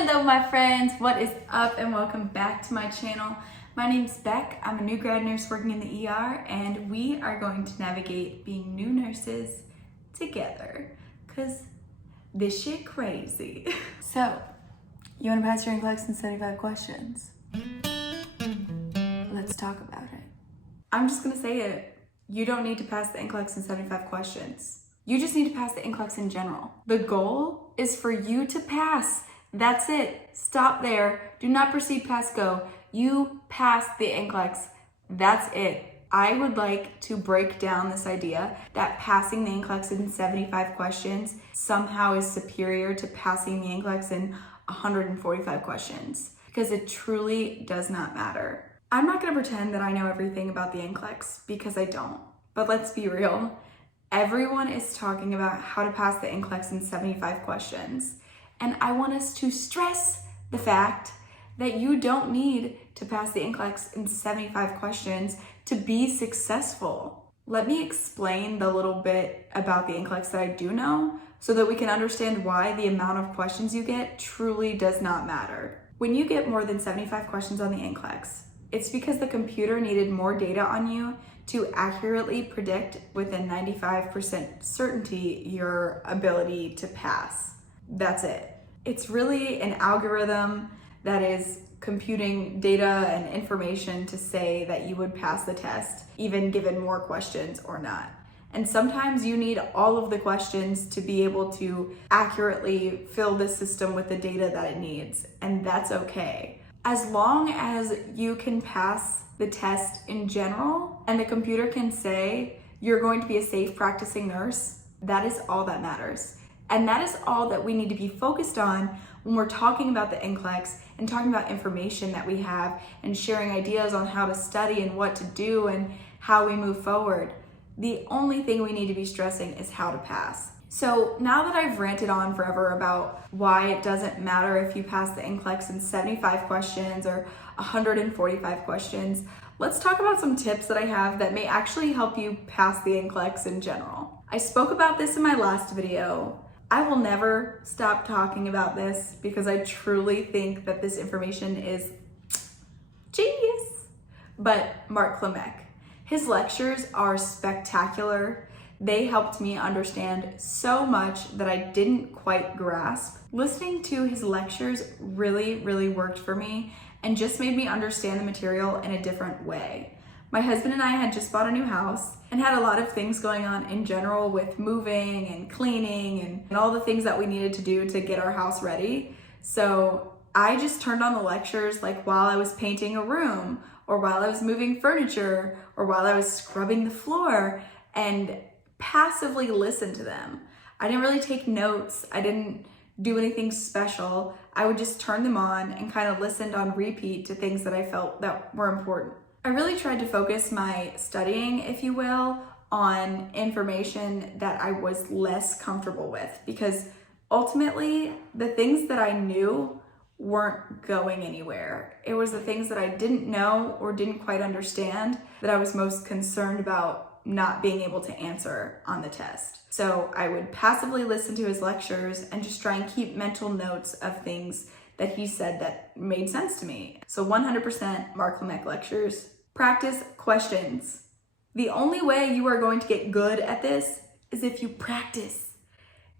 Hello my friends, what is up and welcome back to my channel. My name's Beck, I'm a new grad nurse working in the ER and we are going to navigate being new nurses together because this shit crazy. So, you want to pass your NCLEX in 75 questions? Let's talk about it. I'm just going to say it, you don't need to pass the NCLEX in 75 questions. You just need to pass the NCLEX in general. The goal is for you to pass. That's it. Stop there. Do not proceed past go. You pass the NCLEX. That's it. I would like to break down this idea that passing the NCLEX in 75 questions somehow is superior to passing the NCLEX in 145 questions, because it truly does not matter. I'm not going to pretend that I know everything about the NCLEX because I don't. But let's be real. Everyone is talking about how to pass the NCLEX in 75 questions. And I want us to stress the fact that you don't need to pass the NCLEX in 75 questions to be successful. Let me explain the little bit about the NCLEX that I do know so that we can understand why the amount of questions you get truly does not matter. When you get more than 75 questions on the NCLEX, it's because the computer needed more data on you to accurately predict with a 95% certainty your ability to pass. That's it. It's really an algorithm that is computing data and information to say that you would pass the test, even given more questions or not. And sometimes you need all of the questions to be able to accurately fill the system with the data that it needs, and that's okay. As long as you can pass the test in general and the computer can say you're going to be a safe practicing nurse, that is all that matters. And that is all that we need to be focused on when we're talking about the NCLEX and talking about information that we have and sharing ideas on how to study and what to do and how we move forward. The only thing we need to be stressing is how to pass. So now that I've ranted on forever about why it doesn't matter if you pass the NCLEX in 75 questions or 145 questions, let's talk about some tips that I have that may actually help you pass the NCLEX in general. I spoke about this in my last video. I will never stop talking about this because I truly think that this information is genius. But Mark Klimek, his lectures are spectacular. They helped me understand so much that I didn't quite grasp. Listening to his lectures really worked for me and just made me understand the material in a different way. My husband and I had just bought a new house and had a lot of things going on in general with moving and cleaning and all the things that we needed to do to get our house ready. So I just turned on the lectures like while I was painting a room or while I was moving furniture or while I was scrubbing the floor and passively listened to them. I didn't really take notes. I didn't do anything special. I would just turn them on and kind of listened on repeat to things that I felt that were important. I really tried to focus my studying, if you will, on information that I was less comfortable with, because ultimately the things that I knew weren't going anywhere. It was the things that I didn't know or didn't quite understand that I was most concerned about not being able to answer on the test. So I would passively listen to his lectures and just try and keep mental notes of things that he said that made sense to me. So 100% Mark Klimek lectures. Practice questions. The only way you are going to get good at this is if you practice.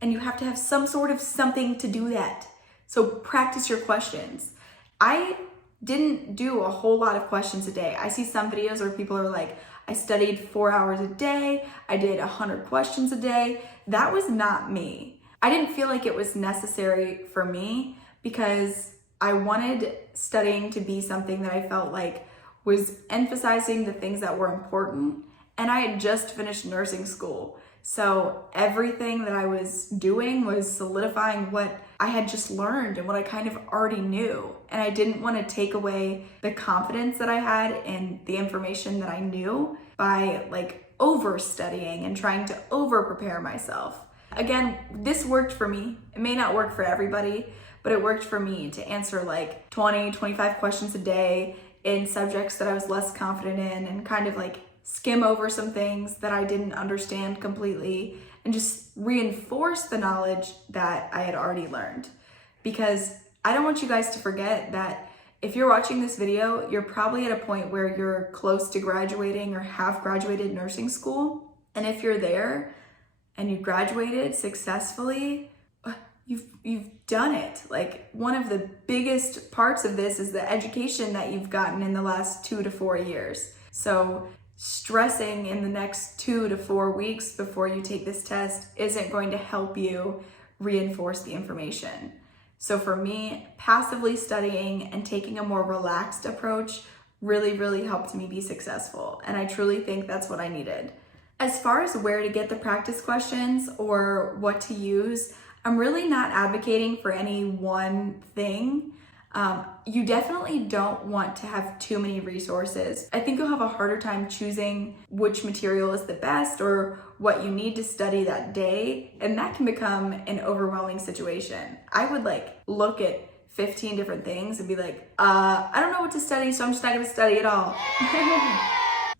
And you have to have some sort of something to do that. So practice your questions. I didn't do a whole lot of questions a day. I see some videos where people are like, I studied 4 hours a day. I did 100 questions a day. That was not me. I didn't feel like it was necessary for me because I wanted studying to be something that I felt like was emphasizing the things that were important. And I had just finished nursing school. So everything that I was doing was solidifying what I had just learned and what I kind of already knew. And I didn't want to take away the confidence that I had in the information that I knew by like over studying and trying to over prepare myself. Again, this worked for me. It may not work for everybody, but it worked for me to answer like 20, 25 questions a day in subjects that I was less confident in and kind of like skim over some things that I didn't understand completely and just reinforce the knowledge that I had already learned. Because I don't want you guys to forget that if you're watching this video, you're probably at a point where you're close to graduating or have graduated nursing school. And if you're there and you graduated successfully, you've done it. Like, one of the biggest parts of this is the education that you've gotten in the last 2 to 4 years. So stressing in the next 2 to 4 weeks before you take this test isn't going to help you reinforce the information. So for me, passively studying and taking a more relaxed approach really, really helped me be successful. And I truly think that's what I needed. As far as where to get the practice questions or what to use, I'm really not advocating for any one thing. You definitely don't want to have too many resources. I think you'll have a harder time choosing which material is the best or what you need to study that day, and that can become an overwhelming situation. I would look at 15 different things and be like, I don't know what to study, so I'm just not gonna study at all.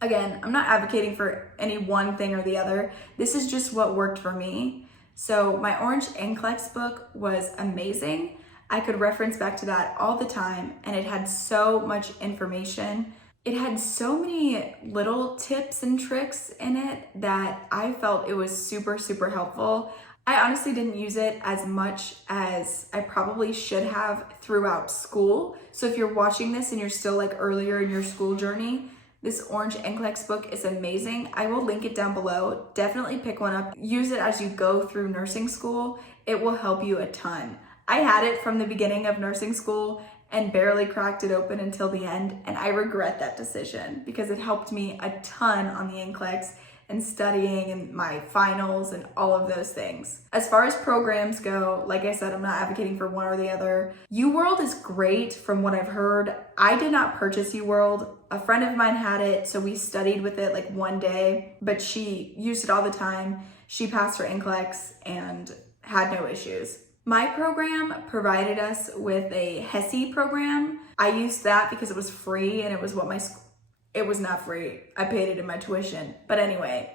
Again, I'm not advocating for any one thing or the other. This is just what worked for me. So my Orange NCLEX book was amazing. I could reference back to that all the time, and it had so much information. It had so many little tips and tricks in it that I felt it was super, super helpful. I honestly didn't use it as much as I probably should have throughout school. So if you're watching this and you're still earlier in your school journey, this Orange NCLEX book is amazing. I will link it down below. Definitely pick one up. Use it as you go through nursing school. It will help you a ton. I had it from the beginning of nursing school and barely cracked it open until the end, and I regret that decision because it helped me a ton on the NCLEX and studying and my finals and all of those things. As far as programs go, like I said, I'm not advocating for one or the other. UWorld is great from what I've heard. I did not purchase UWorld. A friend of mine had it, so we studied with it one day, but she used it all the time. She passed her NCLEX and had no issues. My program provided us with a HESI program. I used that because it was free, and it was what it was not free. I paid it in my tuition. But anyway,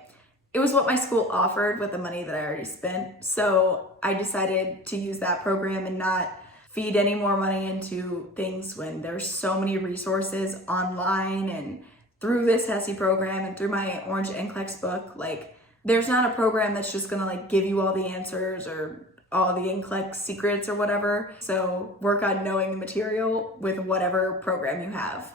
it was what my school offered with the money that I already spent. So I decided to use that program and not feed any more money into things when there's so many resources online and through this HESI program and through my Orange NCLEX book. There's not a program that's just gonna give you all the answers or all the NCLEX secrets or whatever. So work on knowing the material with whatever program you have.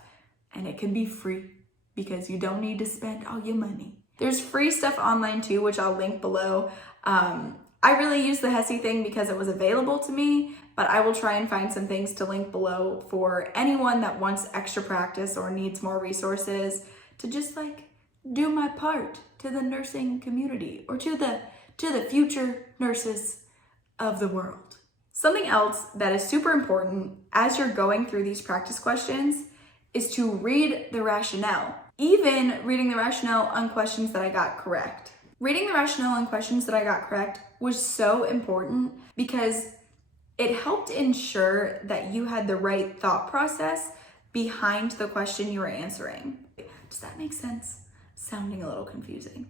And it can be free because you don't need to spend all your money. There's free stuff online too, which I'll link below. I really used the HESI thing because it was available to me, but I will try and find some things to link below for anyone that wants extra practice or needs more resources to just do my part to the nursing community or to the future nurses of the world. Something else that is super important as you're going through these practice questions is to read the rationale. Even reading the rationale on questions that I got correct. Reading the rationale on questions that I got correct was so important because it helped ensure that you had the right thought process behind the question you were answering. Does that make sense? Sounding a little confusing.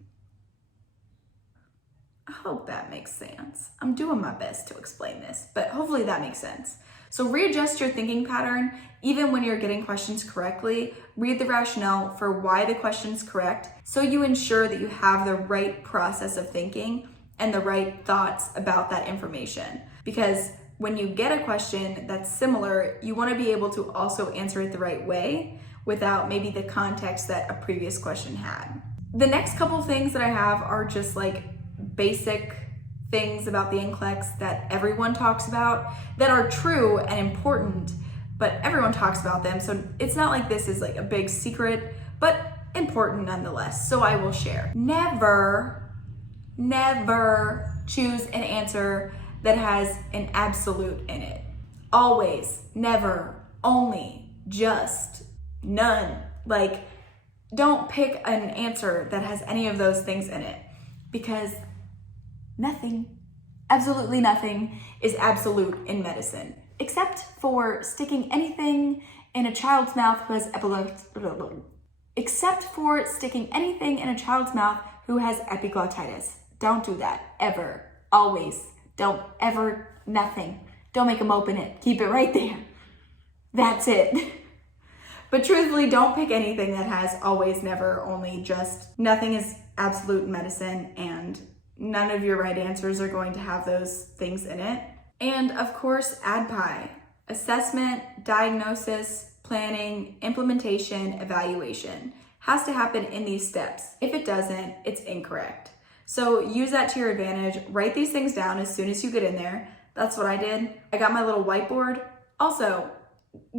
I hope that makes sense. I'm doing my best to explain this, but hopefully that makes sense. So readjust your thinking pattern. Even when you're getting questions correctly, read the rationale for why the question's correct so you ensure that you have the right process of thinking and the right thoughts about that information. Because when you get a question that's similar, you want to be able to also answer it the right way without maybe the context that a previous question had. The next couple things that I have are just basic things about the NCLEX that everyone talks about that are true and important, but everyone talks about them. So it's not like this is a big secret, but important nonetheless. So I will share. Never choose an answer that has an absolute in it. Always, never, only, just, none. Don't pick an answer that has any of those things in it because nothing, absolutely nothing, is absolute in medicine, except for sticking anything in a child's mouth who has epiglottitis. Don't do that, ever, always. Don't ever, nothing. don't make them open it. Keep it right there. That's it. But truthfully, don't pick anything that has always, never, only, just. Nothing is absolute medicine, and none of your right answers are going to have those things in it. And of course, ADPI, assessment, diagnosis, planning, implementation, evaluation, has to happen in these steps. If it doesn't, it's incorrect. So use that to your advantage. Write these things down as soon as you get in there. That's what I did. I got my little whiteboard. Also,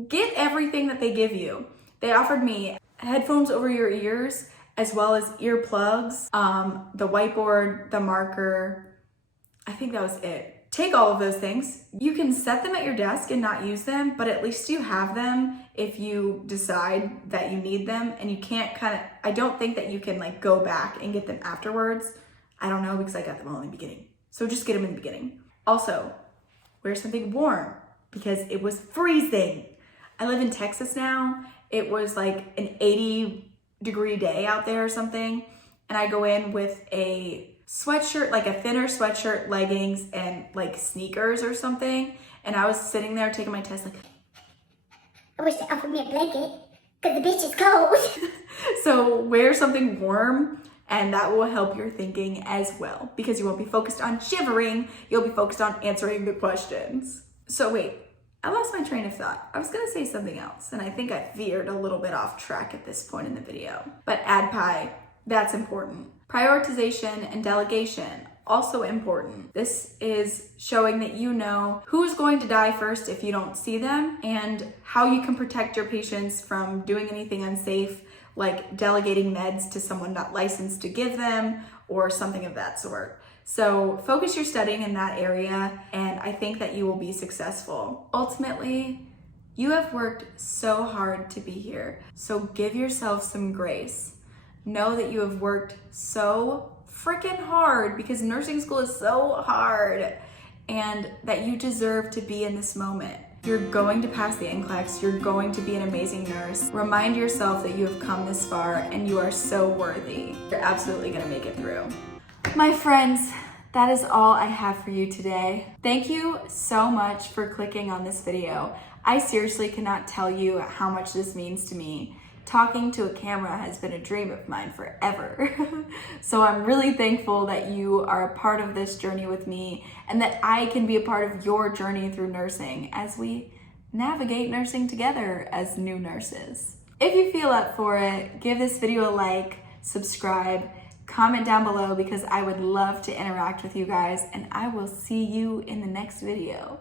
get everything that they give you. They offered me headphones over your ears, as well as earplugs, the whiteboard, the marker. I think that was it. Take all of those things. You can set them at your desk and not use them, but at least you have them if you decide that you need them, and you can't I don't think that you can like go back and get them afterwards. I don't know, because I got them all in the beginning. So just get them in the beginning. Also, wear something warm because it was freezing. I live in Texas now. It was like an 80-degree day out there or something. And I go in with a sweatshirt, like a thinner sweatshirt, leggings, and like sneakers or something. And I was sitting there taking my test like, I wish they offered me a blanket because the bitch is cold. So wear something warm, and that will help your thinking as well, because you won't be focused on shivering. You'll be focused on answering the questions. So wait, I lost my train of thought. I was gonna say something else, and I think I veered a little bit off track at this point in the video. But ADPI, that's important. Prioritization and delegation, also important. This is showing that you know who's going to die first if you don't see them, and how you can protect your patients from doing anything unsafe, like delegating meds to someone not licensed to give them, or something of that sort. So focus your studying in that area, and I think that you will be successful. Ultimately, you have worked so hard to be here, so give yourself some grace. Know that you have worked so freaking hard, because nursing school is so hard, and that you deserve to be in this moment. You're going to pass the NCLEX. You're going to be an amazing nurse. Remind yourself that you have come this far and you are so worthy. You're absolutely gonna make it through. My friends, that is all I have for you today. Thank you so much for clicking on this video. I seriously cannot tell you how much this means to me. Talking to a camera has been a dream of mine forever. So I'm really thankful that you are a part of this journey with me, and that I can be a part of your journey through nursing as we navigate nursing together as new nurses. If you feel up for it, give this video a like, subscribe, comment down below, because I would love to interact with you guys, and I will see you in the next video.